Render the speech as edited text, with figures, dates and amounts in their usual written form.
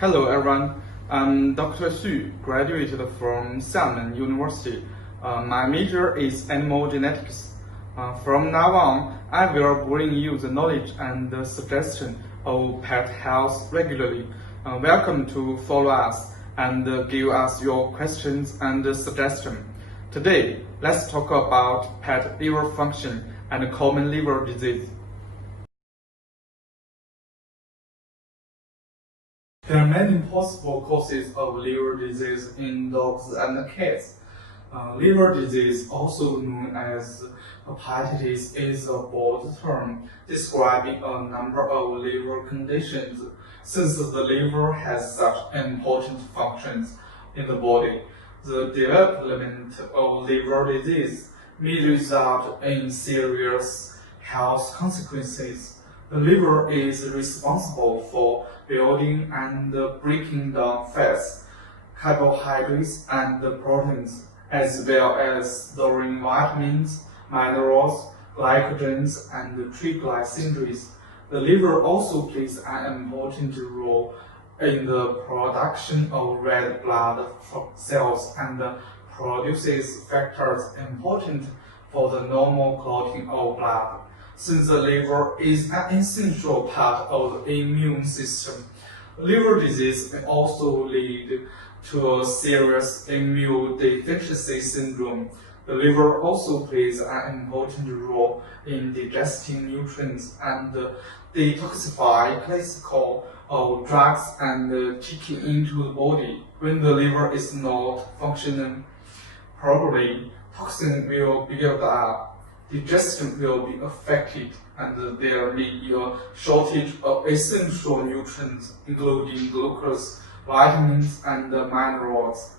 Hello everyone, I'm Dr. Xu, graduated from Xiamen University. My major is animal genetics. From now on, I will bring you the knowledge and the suggestion of pet health regularly. Welcome to follow us and give us your questions and suggestions. Today, let's talk about pet liver function and common liver disease. There are many possible causes of liver disease in dogs and cats. Liver disease, also known as hepatitis, is a broad term describing a number of liver conditions. Since the liver has such important functions in the body, the development of liver disease may result in serious health consequences. The liver is responsible for building and breaking down fats, carbohydrates, and proteins, as well as storing vitamins, minerals, glycogens, and triglycerides. The liver also plays an important role in the production of red blood cells and produces factors important for the normal clotting of blood. Since the liver is an essential part of the immune system, liver disease may also lead to a serious immune deficiency syndrome. The liver also plays an important role in digesting nutrients and detoxify cholesterol of drugs and taking into the body. When the liver is not functioning properly, toxin will build up, digestion will be affected, and there may be a shortage of essential nutrients, including glucose, vitamins, and minerals.